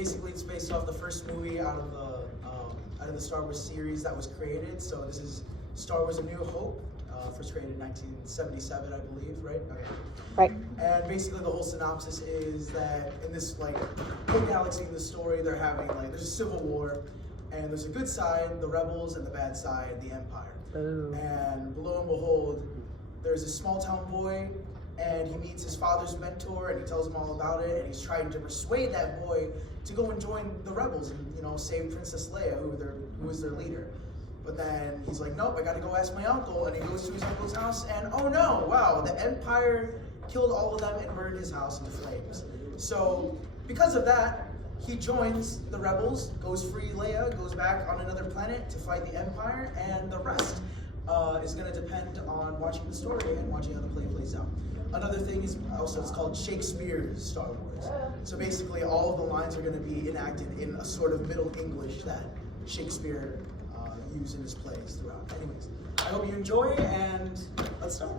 Basically, it's based off the first movie out of the Star Wars series that was created. So this is Star Wars: A New Hope, first created in 1977, I believe, right? Okay. Right. And basically, the whole synopsis is that in this like whole galaxy in the story, they're having there's a civil war, and there's a good side, the rebels, and the bad side, the Empire. Ooh. And lo and behold, there's a small town boy, and he meets his father's mentor, and he tells him all about it, and he's trying to persuade that boy to go and join the rebels and save Princess Leia, who is their leader. But then he's like, nope, I gotta go ask my uncle, and he goes to his uncle's house, and oh no, wow, the Empire killed all of them and burned his house into flames. So because of that, he joins the rebels, goes free Leia, goes back on another planet to fight the Empire, and the rest is going to depend on watching the story and watching how the play plays out. Another thing is also it's called Shakespeare's Star Wars. So basically all of the lines are going to be enacted in a sort of Middle English that Shakespeare used in his plays throughout. Anyways, I hope you enjoy, and let's start.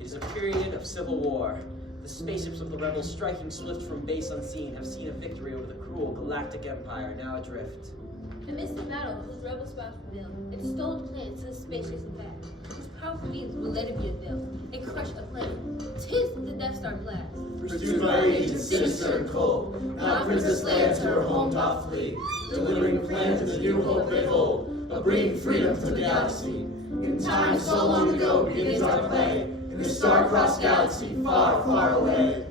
It is a period of civil war. The spaceships of the rebels, striking swift from base unseen, have seen a victory over the cruel galactic empire, now adrift. Amidst the battle, whose rebel spouse prevailed, it stole planets to the spaceships and back, whose powerful wings will let it be availed, and crush a planet. 'Tis the Death Star blast. Pursued by agents sinister and cold, now Princess Leia to her home doth flee, delivering plans of the new hope they hold, of bringing freedom to the galaxy. In time so long ago begins our play, in the star-crossed galaxy, far, far away.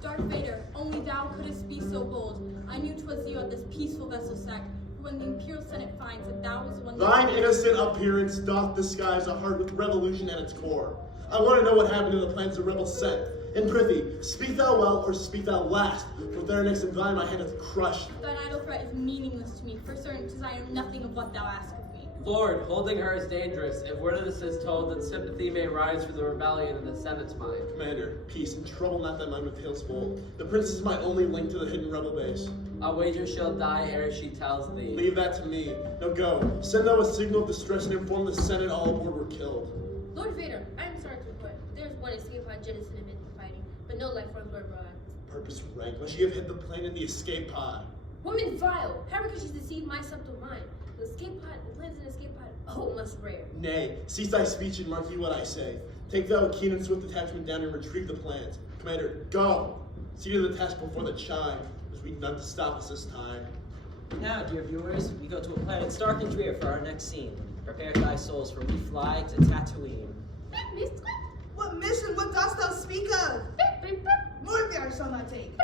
Darth Vader, only thou couldst be so bold. I knew 'twas you at this peaceful vessel sat, when the Imperial Senate finds that thou was one. Thine innocent appearance doth disguise a heart with revolution at its core. I want to know what happened to the plans the rebels sent. And prithee, speak thou well or speak thou last, for there next in thine my hand hath crushed. Thine idle threat is meaningless to me, for certain 'tis I know nothing of what thou ask of me. Lord, holding her is dangerous. If word of this is told, then sympathy may rise for the rebellion in the Senate's mind. Commander, peace, and trouble not thy mind with tales full. The princess is my only link to the hidden rebel base. I'll wager she'll die ere she tells thee. Leave that to me. Now go. Send thou a signal of distress and inform the Senate all aboard were killed. Lord Vader, I am sorry to report, there is one escape pod jettison amid the fighting, but no life forms were abroad. Purpose rank. Must she have hid the plane in the escape pod? Woman vile, how could she deceive my subtle mind? The escape pod, the plans in the escape pod, oh, must rare. Nay, cease thy speech and mark ye what I say. Take thou a keen and swift detachment down and retrieve the plans. Commander, go! See to the task before the chime. There's we none to stop us this time. Now, dear viewers, we go to a planet stark and drear for our next scene. Prepare thy souls, for we fly to Tatooine. What mission, what dost thou speak of? More I shall not take.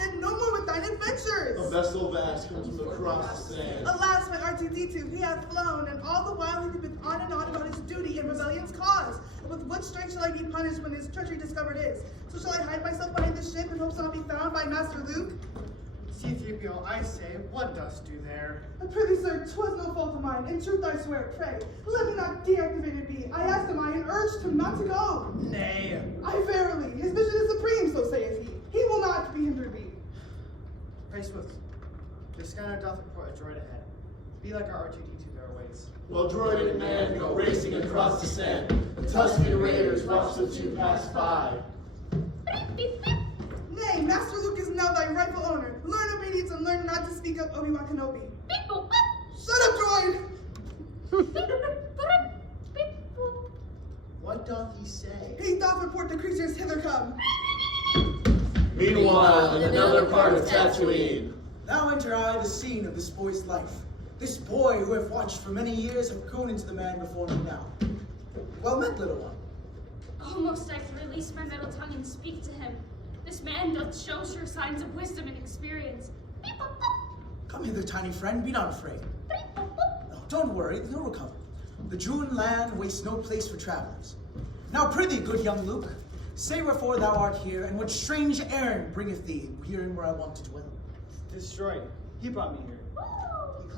Then no more with thine adventures. A vessel vast comes from across the sand. Alas, my R2-D2, he hath flown, and all the while he been on and on about his duty and rebellion's cause. And with what strength shall I be punished when his treachery discovered is? So shall I hide myself behind the ship in hopes I'll be found by Master Luke? C-3PO, I say, what dost do there? I prithee, sir, 'twas no fault of mine. In truth I swear, pray, let me not deactivated be. I asked him and urged him not to go. Nay. I verily, his mission is supreme, so saith he. He will not be hindered be. Pray swift. The scanner doth report a droid ahead. Be like our R2-D2 there awaits. While droid and man go racing across the sand, the Tusken Raiders watch the two pass by. Nay, Master Luke is now thy rightful owner. Learn obedience and learn not to speak of Obi-Wan Kenobi. Shut up, droid! What doth he say? He doth report the creatures hither come. Meanwhile, in another part of Tatooine. Now enter I the scene of this boy's life. This boy who have watched for many years have grown into the man before me now. Well met, little one. Almost I could release my metal tongue and speak to him. This man doth show sure signs of wisdom and experience. Come hither, tiny friend, be not afraid. No, don't worry, you'll recover. The Druid land wastes no place for travelers. Now prithee, good young Luke, say wherefore thou art here, and what strange errand bringeth thee herein where I want to dwell. This droid, he brought me here.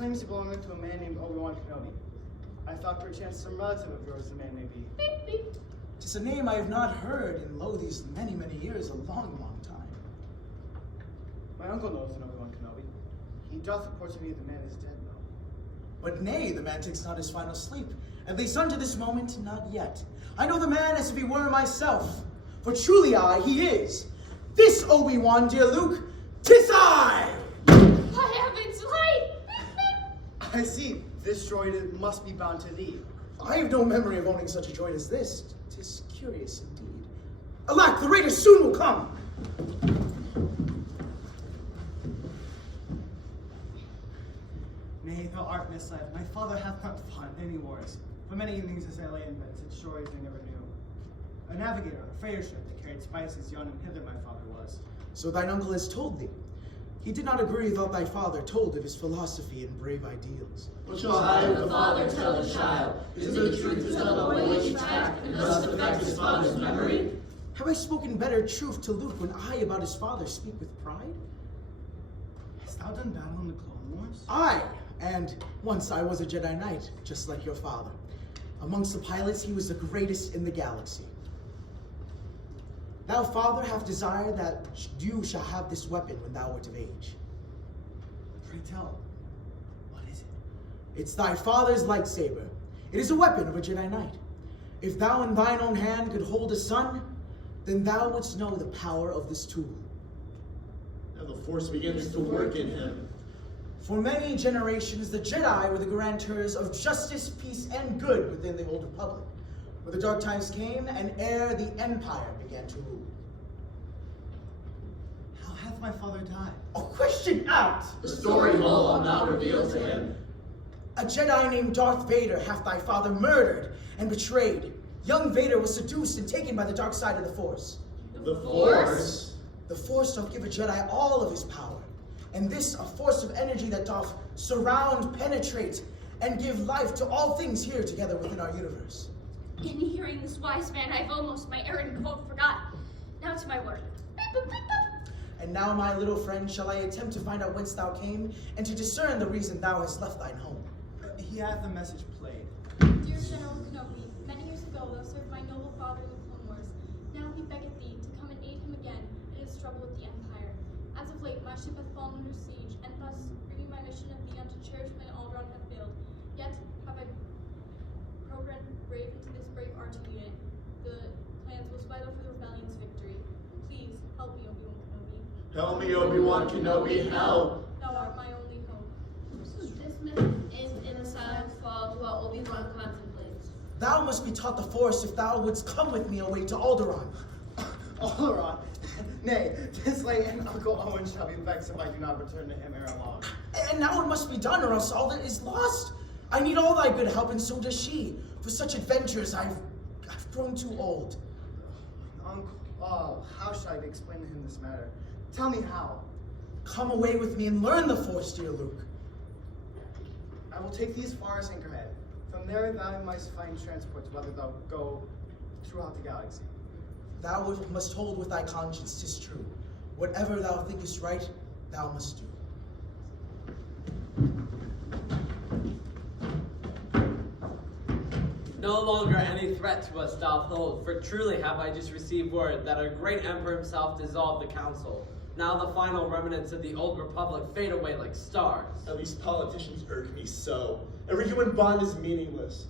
He claims you belong to a man named Obi-Wan Kenobi. I thought perchance some relative of yours the man may be. Beep, beep. 'Tis a name I have not heard in lo these many, many years, a long, long time. My uncle knows an Obi-Wan Kenobi. He doth report to me the man is dead, though. But nay, the man takes not his final sleep. At least unto this moment, not yet. I know the man as if he were myself. For truly he is. This Obi-Wan, dear Luke, 'tis I! By heaven's light! I see. This droid must be bound to thee. I have no memory of owning such a droid as this. 'Tis curious indeed. Alack, the raiders soon will come! Nay, thou art misled. My father hath not fought in any wars. For many evenings as I lay in bed, such stories I never knew. A navigator on a freighter ship that carried spices yon and hither my father was. So thine uncle has told thee. He did not agree without thy father told of his philosophy and brave ideals. What shall I of the father tell the child? Is it the truth to tell the way he track, and thus affect his father's memory? Have I spoken better truth to Luke when I about his father speak with pride? Hast thou done battle in the Clone Wars? Aye, and once I was a Jedi Knight, just like your father. Amongst the pilots, he was the greatest in the galaxy. Thou, father, have desired that you shall have this weapon when thou art of age. Pray tell, what is it? It's thy father's lightsaber. It is a weapon of a Jedi Knight. If thou in thine own hand could hold a son, then thou wouldst know the power of this tool. Now the Force begins to work in him. For many generations, the Jedi were the guarantors of justice, peace, and good within the Old Republic. But the dark times came, and ere the Empire began to rule. How hath my father died? A question out! The story will I'll now reveal to him. A Jedi named Darth Vader hath thy father murdered and betrayed. Young Vader was seduced and taken by the dark side of the Force. The Force? The Force doth give a Jedi all of his power, and this a force of energy that doth surround, penetrate, and give life to all things here together within our universe. In hearing this wise man, I've almost my errand quote forgot. Now to my work. Beep, boop, beep, boop. And now, my little friend, shall I attempt to find out whence thou came, and to discern the reason thou hast left thine home. He hath the message played. Dear General Kenobi, many years ago thou served my noble father in the Clone Wars. Now he beggeth thee to come and aid him again in his struggle with the Empire. As of late, my ship hath fallen under siege, and thus, bringing my mission of thee unto cherished planet Alderaan hath failed. Yet have I programmed brave into this brave R2 unit. The plans will spite off for the rebellion's victory. Please, help me, Obi-Wan Kenobi. Help me, Obi-Wan Kenobi, help! Thou art my only hope. This mission ends in a silent fall while Obi-Wan contemplates. Thou must be taught the Force if thou wouldst come with me away to Alderaan. Alderaan? Nay, this late and Uncle Owen shall be vexed if I do not return to him ere long. And now it must be done, or else all that is lost. I need all thy good help, and so does she. For such adventures, I've grown too old. Uncle, how shall I explain to him this matter? Tell me how. Come away with me and learn the Force, dear Luke. I will take thee as far as Anchorhead. From there thou mightst find transport to whether thou go throughout the galaxy. Thou must hold with thy conscience, 'tis true. Whatever thou thinkest right, thou must do. No longer any threat to us doth hold, for truly have I just received word that our great emperor himself dissolved the council. Now the final remnants of the old republic fade away like stars. At least politicians irk me so. Every human bond is meaningless.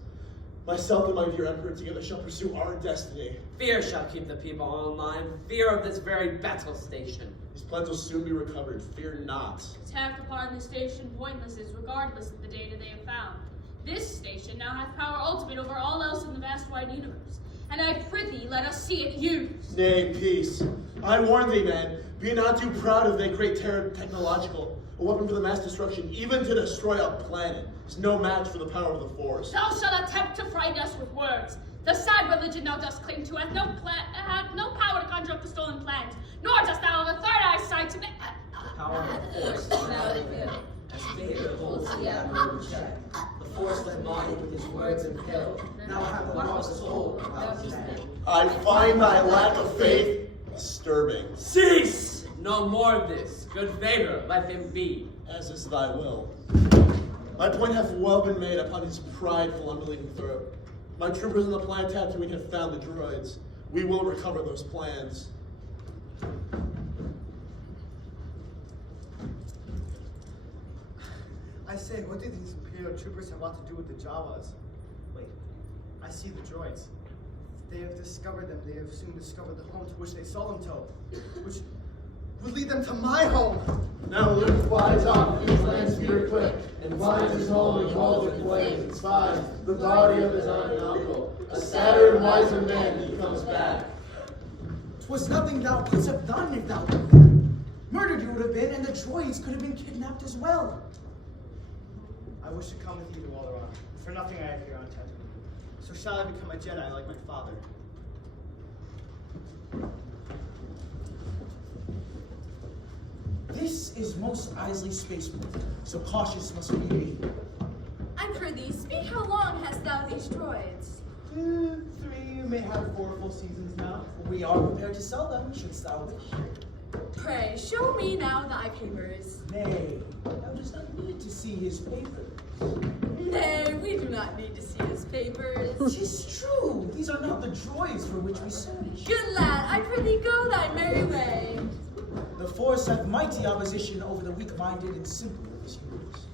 Myself and my dear emperor together shall pursue our destiny. Fear shall keep the people online, fear of this very battle station. These plans will soon be recovered, fear not. Attack upon the station pointless is regardless of the data they have found. This station now hath power ultimate over all else in the vast wide universe, and I prithee let us see it used. Nay, peace. I warn thee, man, be not too proud of thy great terror technological. A weapon for the mass destruction, even to destroy a planet, is no match for the power of the Force. Thou shalt attempt to frighten us with words. The sad religion thou dost cling to hath no power to conjure up the stolen plans, nor dost thou have a third eyesight to make. The power of the Force is now revealed, as Vader holds the Admiral in check. The Force led body with his words impelled, now have the Marvel's hold about his head. I find thy lack of faith disturbing. Cease! No more of this. Good Vader, let him be. As is thy will. My point hath well been made upon his prideful, unbelieving throat. My troopers in the planet Tatooine have found the droids. We will recover those plans. I say, what do these Imperial troopers have ought to do with the Jawas? Wait, I see the droids. They have discovered them. They have soon discovered the home to which they saw them to, which would lead them to my home. Now Luke flies off, his land speeder quick, and finds his home engulfed in flames and spies the body of his aunt and uncle. A sadder and wiser man, he comes back. 'Twas nothing thou couldst have done if thou wert there. Murdered you would have been, and the droids could have been kidnapped as well. I wish to come with you to Alderaan. For nothing I have here on Tatooine. So shall I become a Jedi like my father? This is most Isley spaceport, so cautious must we be. I prithee, speak how long hast thou these droids? 2, 3, may have 4 full seasons now. We are prepared to sell them, shouldst thou wish. Pray, show me now thy papers. Nay, thou dost not need to see his papers. Nay, we do not need to see his papers. 'Tis true, these are not the droids for which we search. Good lad, I prithee go thy merry way. The Force hath mighty opposition over the weak-minded and simple of this universe.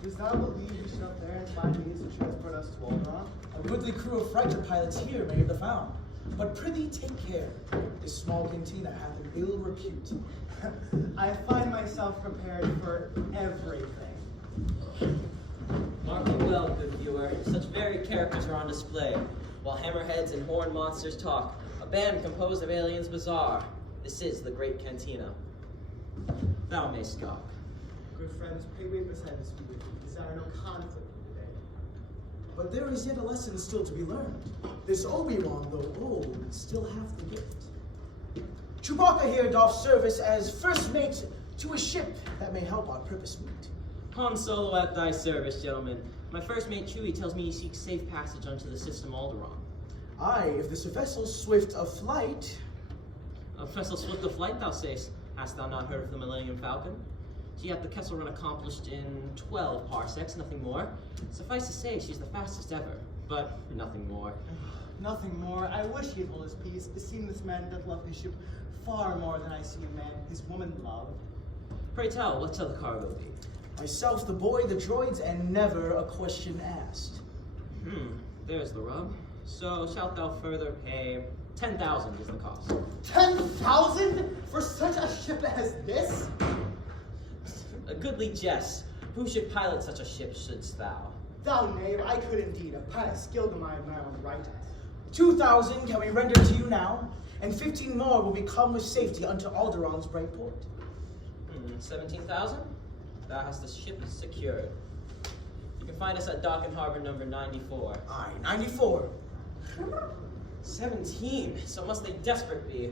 Dost thou believe we should up there and find means to transport us to Alderaan? A goodly crew of fighter pilots here may have been found. But prithee take care, this small cantina hath an ill repute. I find myself prepared for everything. Mark me well, good viewer. Such varied characters are on display. While hammerheads and horned monsters talk, a band composed of aliens bizarre. This is the great cantina. Thou mayst talk. Good friends, pray wait beside the speaker. Desire no conflict today. But there is yet a lesson still to be learned. This Obi-Wan, though old, still hath the gift. Chewbacca here doth service as first mate to a ship that may help our purpose meet. Han Solo at thy service, gentlemen. My first mate Chewie tells me you seek safe passage unto the system Alderaan. Aye, if this vessel's swift of flight. A vessel swift of flight, thou sayst. Hast thou not heard of the Millennium Falcon? She hath the Kessel Run accomplished in 12 parsecs, nothing more. Suffice to say, she's the fastest ever, but nothing more. Nothing more. I wish he had held his peace. Beseem this man doth love his ship far more than I see a man his woman love. Pray tell, what shall the cargo be? Myself, the boy, the droids, and never a question asked. There's the rub. So shalt thou further pay 10,000 is the cost. 10,000 for such a ship as this? A goodly jest. Who should pilot such a ship shouldst thou? Thou knave, I could indeed. A pilot skilled in my own right. 2,000 can we render to you now, and 15 more will become with safety unto Alderaan's bright port. 17,000? Thou hast the ship secured. You can find us at Dock and Harbor number 94. Aye, 94. 17, so must they desperate be.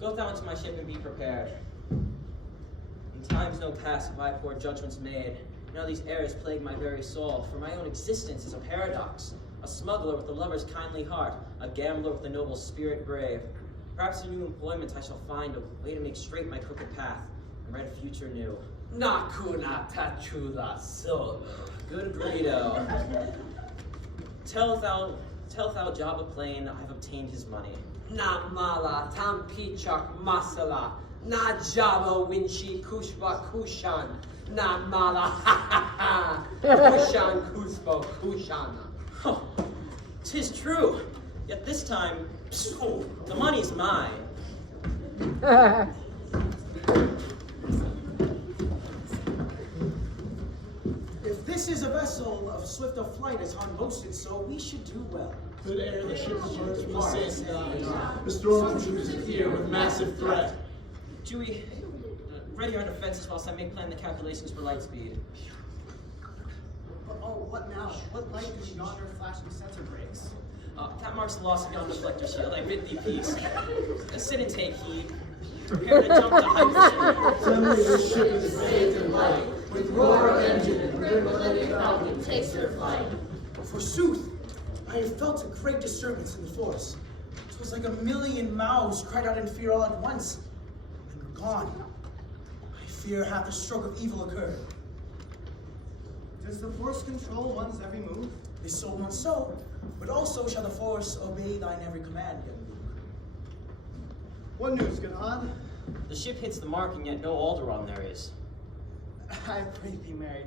Go thou into my ship and be prepared. In times no past have I poor judgments made. Now these errors plague my very soul, for my own existence is a paradox. A smuggler with a lover's kindly heart, a gambler with a noble spirit brave. Perhaps in new employment I shall find a way to make straight my crooked path, and write a future new. Nakuna tachula solo. Good Greedo. Tell thou Jabba plain I have obtained his money. Na mala tampichak masala. Na java winchi kushba kushan. Na mala ha ha ha. Kushan kusbo kushana. Oh, 'tis true. Yet this time, the money's mine. If this is a vessel of swift of flight as Han boasted so, we should do well. Good air, the ship departs from the sand skies. The stormtroopers appear with massive threat. Chewie, ready our defenses whilst I may plan the calculations for light speed. Oh, what now? What light is yonder flashing sensor breaks? That marks the loss of yon deflector shield. I bid thee peace. Sit and take heed. Prepare to jump to hyperspeed. Suddenly this ship is bathed in light. With roar of engine and grim Millennium Falcon takes her flight. Forsooth, I have felt a great disturbance in the Force. 'Twas like a million mouths cried out in fear all at once, and were gone. I fear hath a stroke of evil occurred. Does the force control one's every move? This so once so, but also shall the force obey thine every command, young Luke. What news, good Han? The ship hits the mark, and yet no Alderaan there is. I pray thee, Mary.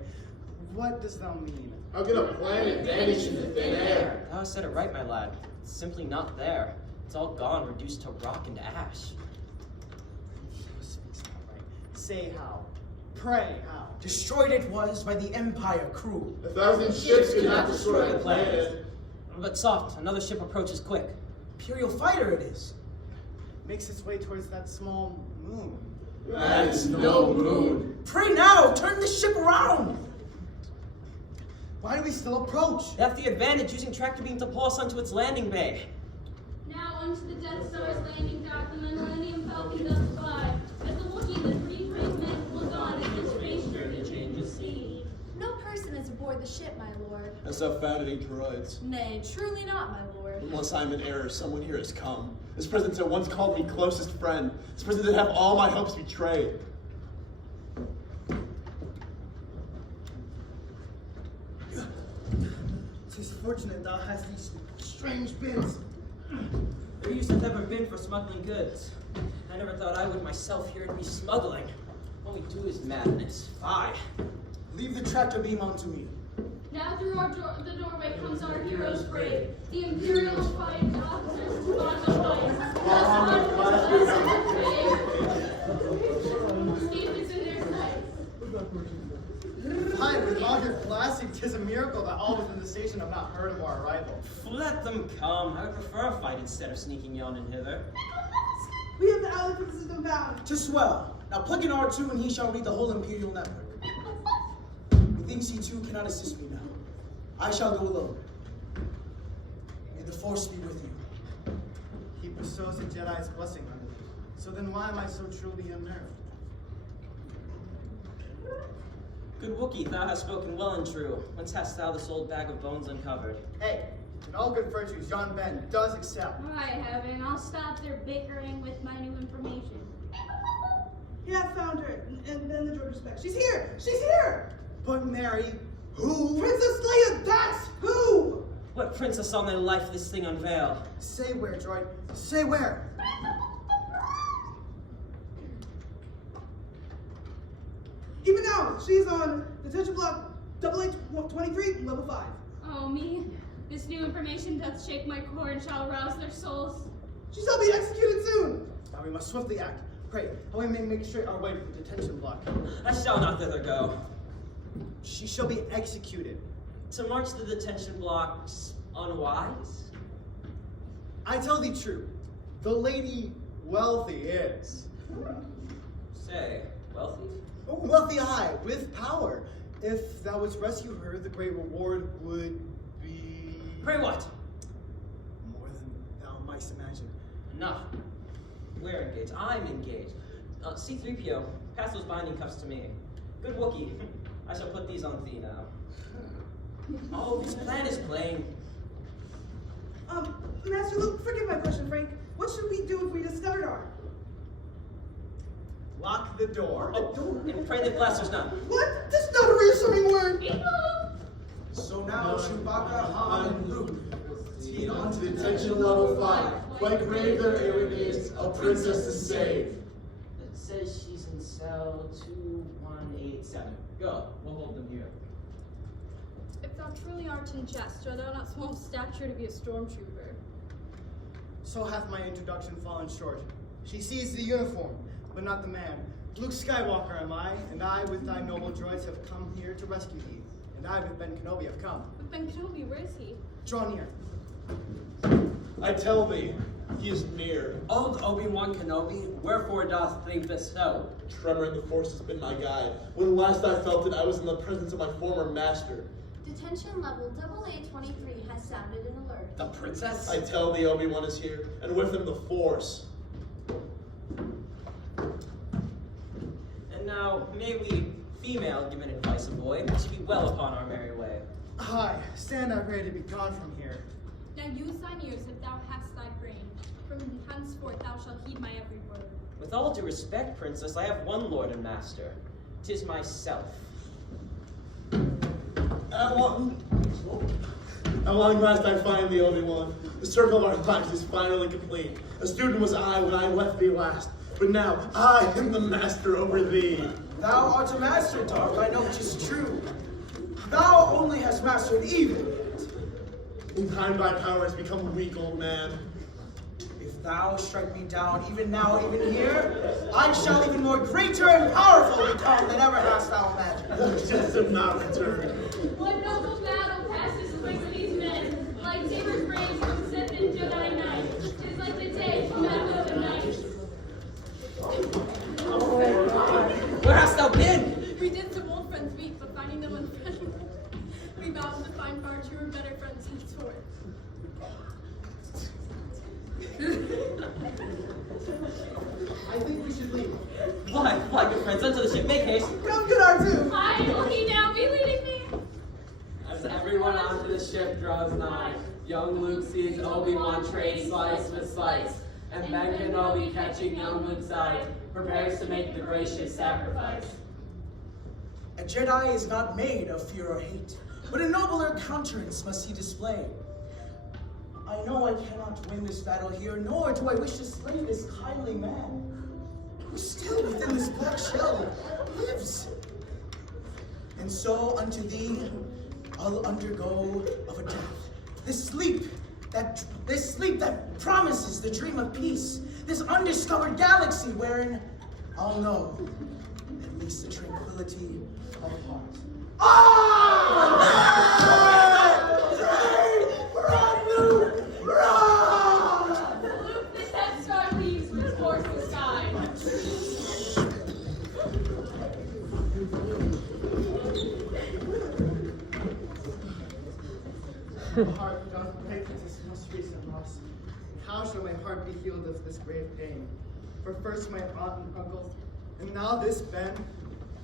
What does thou mean? How can a planet vanish into thin air? Thou hast said it right, my lad. It's simply not there. It's all gone, reduced to rock and ash. Speaks not right. Say how. Pray how. Destroyed it was by the Empire crew. 1,000 ships could not destroy the planet. But soft, another ship approaches quick. Imperial fighter it is. Makes its way towards that small moon. That is no moon. Pray now, turn the ship around. Why do we still approach? They have the advantage using tractor beam to pull us onto its landing bay. Now onto the Death Star's landing dock, the Millennium Falcon does fly. As the Wookiee, the three brave men look on as the space journey changes sea. No person is aboard the ship, my lord. As I've found any droids. Nay, truly not, my lord. Unless I'm in error, someone here has come. This president that once called me closest friend. This president that have all my hopes betrayed. Tis fortunate thou hast these strange bins. There used to have never been for smuggling goods. I never thought I would myself here and be smuggling. All we do is madness. Aye. Leave the tractor beam onto me. Now through the doorway comes our heroes brave, the Imperial fighting officers who fought the fight. Escape is in their sights. Hi, with all your blasting, 'tis a miracle that all within the station have not heard of our arrival. Let them come. I would prefer a fight instead of sneaking yon and hither. We have the alley for the system bound. 'Tis well. Now plug in R2 and he shall read the whole Imperial network. Methinks he too cannot assist me now. I shall go alone. May the Force be with you. He bestows a Jedi's blessing on me. So then why am I so truly unmarried? Good Wookiee, thou hast spoken well and true. Whence hast thou this old bag of bones uncovered? Hey, in all good virtues, John Ben does excel. I haven't. I'll stop their bickering with my new information. He hath found her, and then the droid respect. She's here! She's here! But Mary, who? Princess Leia, that's who! What princess on thy life this thing unveil? Say where, droid. Say where. Even now, she's on detention block AA23, level 5. Oh, me? This new information doth shake my core and shall arouse their souls. She shall be executed soon! Now we must swiftly act. Pray, how we may make straight our way to the detention block. I shall not thither go. She shall be executed. To march the detention blocks unwise? I tell thee true. The lady wealthy is. Say, wealthy? Oh, wealthy I, with power. If thou wouldst rescue her, the great reward would be... Pray what? More than thou mightst imagine. Enough. We're engaged. I'm engaged. C-3PO, pass those binding cuffs to me. Good Wookiee, I shall put these on thee now. Oh, this plan is plain. Master Luke, forgive my question, Frank. What should we do if we discovered her? Lock the door. Oh, and pray that blasters none. What? That's not a reassuring word! So now Chewbacca, Han, and Luke Teed on to detention level 5. Like grave their arrogance, a princess to save. It says she's in cell 2187. Go, we'll hold them here. If thou truly art in jest, are thou not small of stature to be a stormtrooper? So hath my introduction fallen short. She sees the uniform, but not the man. Luke Skywalker am I, and I with thy noble droids have come here to rescue thee. And I with Ben Kenobi have come. But Ben Kenobi, where is he? Draw near. I tell thee, he is near. Old Obi-Wan Kenobi, wherefore doth think this so? Tremor in the Force has been my guide. When last I felt it, I was in the presence of my former master. Detention level AA23 has sounded an alert. The princess? I tell thee, Obi-Wan is here, and with him the Force. And now, may we, female, give an advice a boy, we should be well upon our merry way. Aye, stand out ready to be gone from here. Now use thine ears if thou hast thy brain. From henceforth thou shalt heed my every word. With all due respect, princess, I have one lord and master. 'Tis myself. that one. At long last I find thee, Obi-Wan. The circle of our lives is finally complete. A student was I when I left thee last, but now I am the master over thee. Thou art a master, Dark, I know 'tis true. Thou only hast mastered evil yet. In time thy power has become a weak old man. If thou strike me down, even now, even here, I shall even more greater and powerful become than ever hast thou imagined. The chest have not returned. What noble battle passes amongst these men, like Saber's braves from Sith and Jedi Knight. Tis like the day from battle of the night. Where hast thou been? We did some old friends meet, but finding them unfriendly, we vowed to find far truer, better friends henceforth. I think we should leave. Fly, good friends, unto the ship, make haste. Come, good R2. Aye, will he now be leading me? As everyone onto the ship draws nigh, young Luke sees Obi-Wan trade slice with slice, and Ben Kenobi catching young Luke's side, prepares to make the gracious sacrifice. A Jedi is not made of fear or hate, but a nobler countenance must he display. I know I cannot win this battle here, nor do I wish to slay this kindly man, who still within this black shell lives. And so unto thee I'll undergo of a death. This sleep that promises the dream of peace, this undiscovered galaxy wherein I'll know at least the tranquility of heart. Luke, the Death Star leaves with course the sky. My heart doth break at this most recent loss. How shall my heart be healed of this grave pain? For first my aunt and uncle, and now this Ben.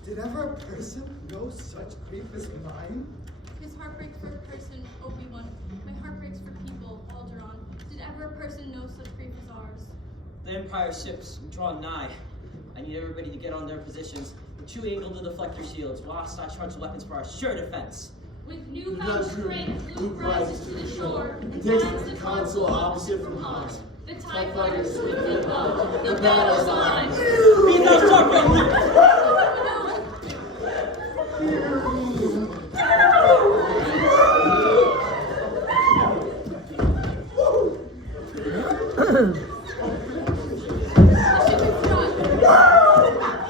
Did ever a person know such grief as mine? His heart breaks for a person, Obi-Wan. My heart breaks for people, Alderaan. Did ever a person know such grief as ours? The Empire ships draw nigh. I need everybody to get on their positions. Chewie able to deflect your shields, whilst I charge the weapons for our sure defense. With newfound strength, Luke rises to the shore and Takes finds the the console opposite from Han. The TIE fighters swiftly come. The battle's on. Be thou dark, Luke!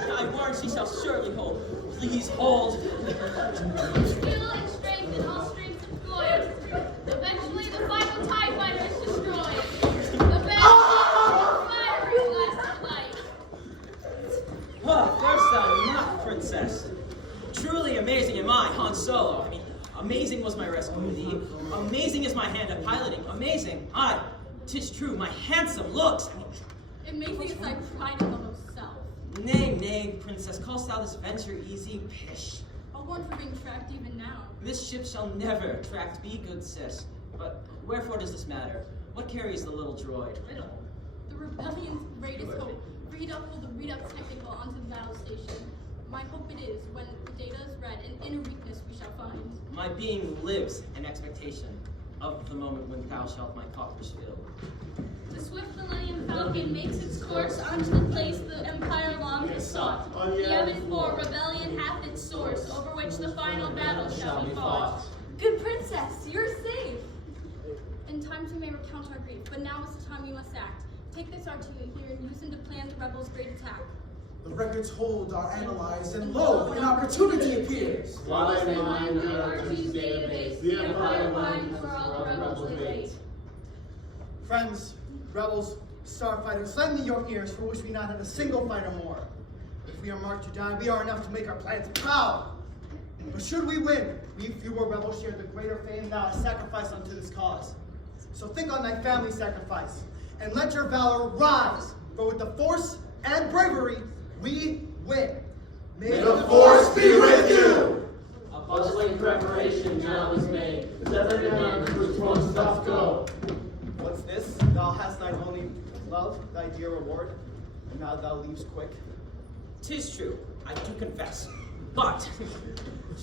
I warn she shall surely hold. Please hold. Skill and strength in all strengths employed. Eventually the final TIE fighter is destroyed. The battle fiery blast of light. Ah, there's thou not, princess. Truly amazing am I, Han Solo. I mean, amazing was my rescue of thee. Amazing is my hand at piloting. Amazing. Aye, 'tis true, my handsome looks. Amazing is thy pride and love of self. Nay, princess, callst thou this venture easy? Pish. A one for being tracked even now. This ship shall never tracked be, good sis. But wherefore does this matter? What carries the little droid? Riddle. The rebellion's greatest hope. Redux will the Redux technical onto the battle station. My hope it is, when the data is read, an inner weakness we shall find. My being lives in expectation of the moment when thou shalt my coffers fill. The swift Millennium Falcon makes its course onto the place the Empire long has sought. The Yavin 4 rebellion hath its source, over which the final battle shall be fought. Good princess, you're safe. In times we may recount our grief, but now is the time we must act. Take this R2 here and use him to plan the rebels' great attack. The records hold are analyzed, and lo, an opportunity appears. Why mine R2's database, The Empire wine for all the rebels they wait. Friends, rebels, starfighters, lend me your ears, for which we not have a single fighter more. If we are marked to die, we are enough to make our planets proud. But should we win, we fewer rebels share the greater fame thou hast sacrificed unto this cause. So think on thy family sacrifice, and let your valor rise, for with the force and bravery, we win. May the force be with you! A bustling preparation now is made. Does every man whose most doth go? What's this? Thou hast thine only love, thy dear reward, and now thou leaves quick. 'Tis true, I do confess. But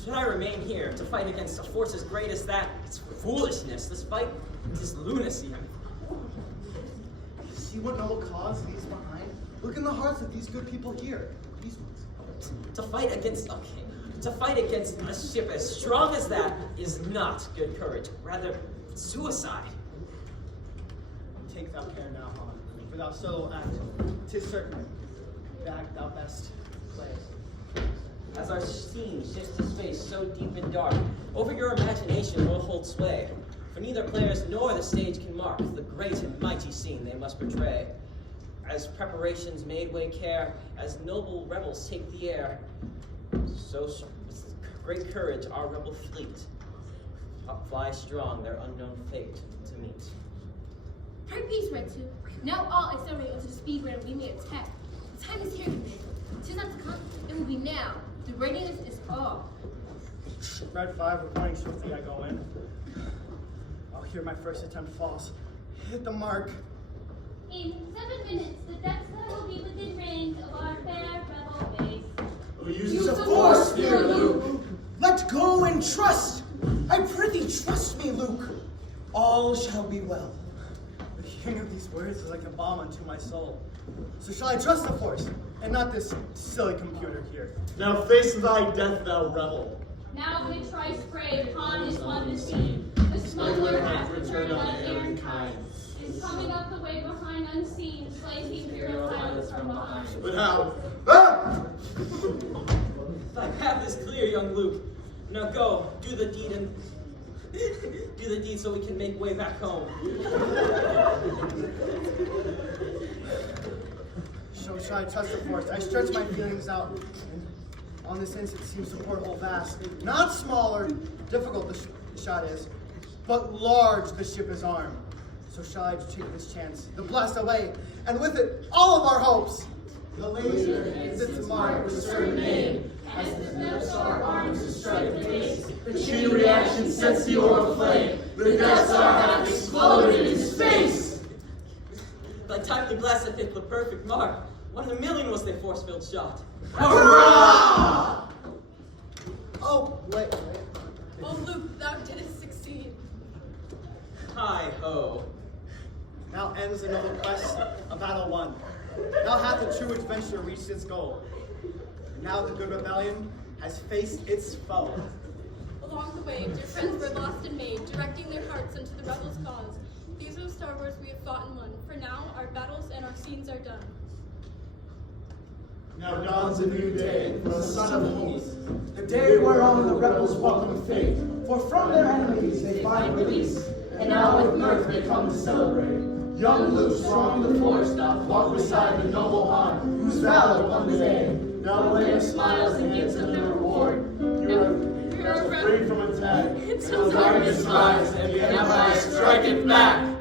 should I remain here to fight against a force as great as that? It's foolishness. This fight is lunacy. See what noble cause leaves behind? Look in the hearts of these good people here. These ones. To fight against a ship as strong as that is not good courage, rather suicide. Take thou care now, Han, for thou solo act. 'Tis certain, back thou best play. As our scene shifts to space so deep and dark, over your imagination will hold sway. For neither players nor the stage can mark the great and mighty scene they must portray. As preparations made way care, as noble rebels take the air, so with great courage our rebel fleet fly strong their unknown fate to meet. Hurry peace, Red 2. Now all accelerate onto the speed where we may attack. The time is here, Commander. 'Tis not to come, it will be now. The readiness is all. Red 5, reporting swiftly I go in. I'll hear my first attempt falls. Hit the mark. In 7 minutes, the Death Star will be within range of our fair rebel base. Use the force, dear Luke. Let go and trust. I prithee, trust me, Luke. All shall be well. The hearing of these words is like a balm unto my soul. So shall I trust the force, and not this silly computer here? Now face thy death, thou rebel. Now the thrice brave Han is on the scene. The smuggler has returned on errand kind. Is coming up the way behind unseen, slays the Imperial pilots from behind. But how? Ah! I have this clear, young Luke. Now go, do the deed and do the deed so we can make way back home. So shall I trust the force? I stretch my feelings out, and on this instant seems the porthole vast. Not small or difficult the shot is, but large the ship is armed. So shall I take this chance, the blast away, and with it all of our hopes. The laser hits its mark with certain aim, as the Death Star arms to strike the base. The chain reaction sets the orb aflame. The Death Star hath exploded in space. By time the blast had hit the perfect mark, 1 in a million was their force-filled shot. Hurrah! Oh, wait. Oh, Luke, thou didst succeed. Hi-ho. Now ends another quest, a battle won. Now hath the true adventure reached its goal. And now the good rebellion has faced its foe. Along the way, dear friends were lost and made, directing their hearts unto the rebels' cause. These are the Star Wars we have fought and won. For now, our battles and our scenes are done. Now dawns a new day for the Son of Hope. The day whereon the rebels welcome fate, for from their enemies they find release. And now with mirth they come to celebrate. Young Luke, strong in the force, doth walk beside the noble Han, whose valor won the day. Now the Lamb smiles and gives him the reward. You are free from attack. Till darkness rise and the Empire striketh back.